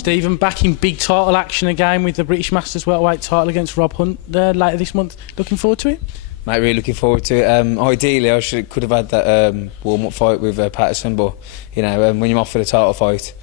Stephen, back in big title action again with the British Masters welterweight title against Rob Hunt later this month. Looking forward to it? Mate, really looking forward to it. Ideally, I could have had that warm-up fight with Patterson, but you know, when you're offered a title fight,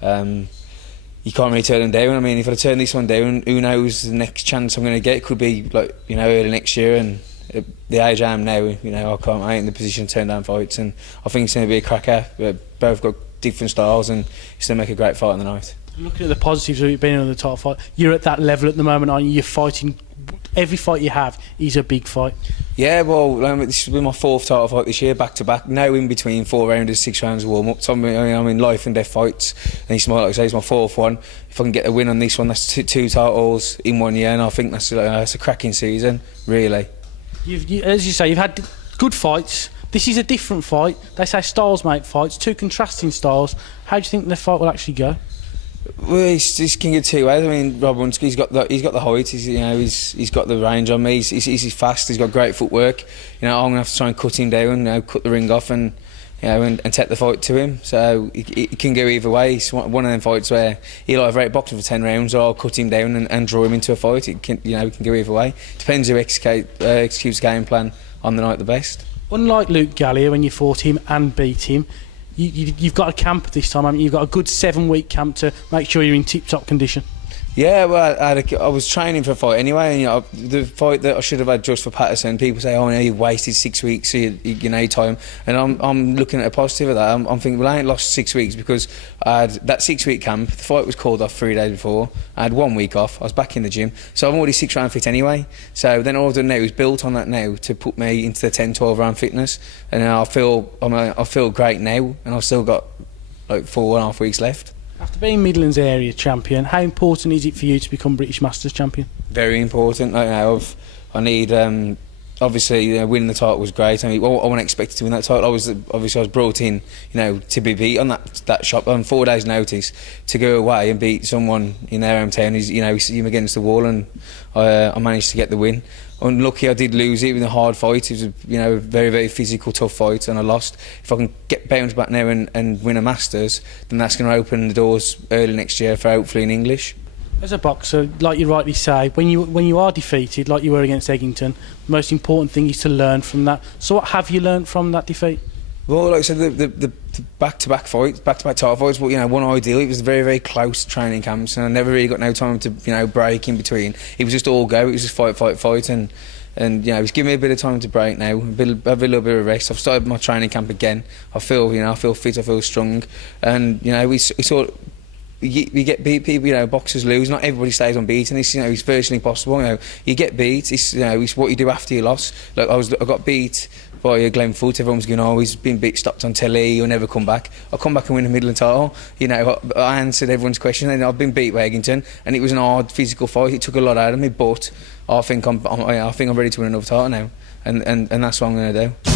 you can't really turn them down. I mean, if I turn this one down, who knows the next chance I'm going to get? It could be like, you know, early next year, and at the age I am now, you know, I ain't in the position to turn down fights, and I think it's going to be a cracker. We've both got different styles, and it's going to make a great fight on the night. Looking at the positives of it being on the title fight, you're at that level at the moment, aren't you? You're fighting. Every fight you have is a big fight. Yeah, well, this will be my 4th title fight this year, back to back. Now in between 4 rounders, 6 rounds of warm up. So I'm in life and death fights, and it's like I say, it's my 4th one. If I can get a win on this one, that's two titles in 1 year, and I think that's a cracking season, really. As you say, you've had good fights. This is a different fight. They say styles make fights, 2 contrasting styles. How do you think the fight will actually go? Well, this can go 2 ways. I mean, Rob Hunt, he's got the height. He's got the range on me. He's fast. He's got great footwork. You know, I'm gonna have to try and cut him down. You know, cut the ring off, and you know, and take the fight to him. So it can go either way. It's one of them fights where he'll either out boxing for 10 rounds, or I'll cut him down and draw him into a fight. It can go either way. Depends who executes game plan on the night the best. Unlike Luke Gallia, when you fought him and beat him, you've got a camp this time, haven't you? You've got a good 7-week camp to make sure you're in tip-top condition. Yeah, well, I was training for a fight anyway, and you know, the fight that I should have had just for Patterson, people say, oh, no, you wasted 6 weeks of your time, and I'm looking at a positive of that. I'm thinking, well, I ain't lost 6 weeks, because I had that 6-week camp. The fight was called off 3 days before. I had 1 week off. I was back in the gym, so I'm already 6-round fit anyway. So then all I've done now is built on that now to put me into the 10-12 round fitness, and I feel great now, and I've still got like 4.5 weeks left. After being Midlands area champion, how important is it for you to become British Masters champion? Very important. Like, you know, I need obviously, you know, winning the title was great. I mean, I wasn't expected to win that title. I was brought in, you know, to be beat on that shop on 4 days' notice, to go away and beat someone in their hometown who's, you know, you see him against the wall, and I managed to get the win. Unlucky I did lose it. It was a hard fight. It was a very, very physical, tough fight, and I lost. If I can get bounced back now and win a Masters, then that's going to open the doors early next year for hopefully in English. As a boxer, like you rightly say, when you are defeated, like you were against Eggington, the most important thing is to learn from that. So what have you learned from that defeat? Well, like I said, the back-to-back fights, back-to-back title fights, but you know, one ideal. It was very, very close training camps, and I never really got no time to, you know, break in between. It was just all go. It was just fight, and you know, it's given me a bit of time to break now, have a little bit of rest. I've started my training camp again. I feel fit, I feel strong, and you know, you get beat, people, you know, boxers lose. Not everybody stays unbeaten. It's, you know, it's virtually impossible. You know, you get beat. It's, you know, it's what you do after you lost. Like I got beat by Glenn Foot. Everyone was going, oh, he's been beat, stopped on telly, he'll never come back. I'll come back and win a Midland title. You know, I answered everyone's question, and I've been beat by Eggington, and it was an hard physical fight. It took a lot out of me, but I think I'm ready to win another title now, and that's what I'm going to do.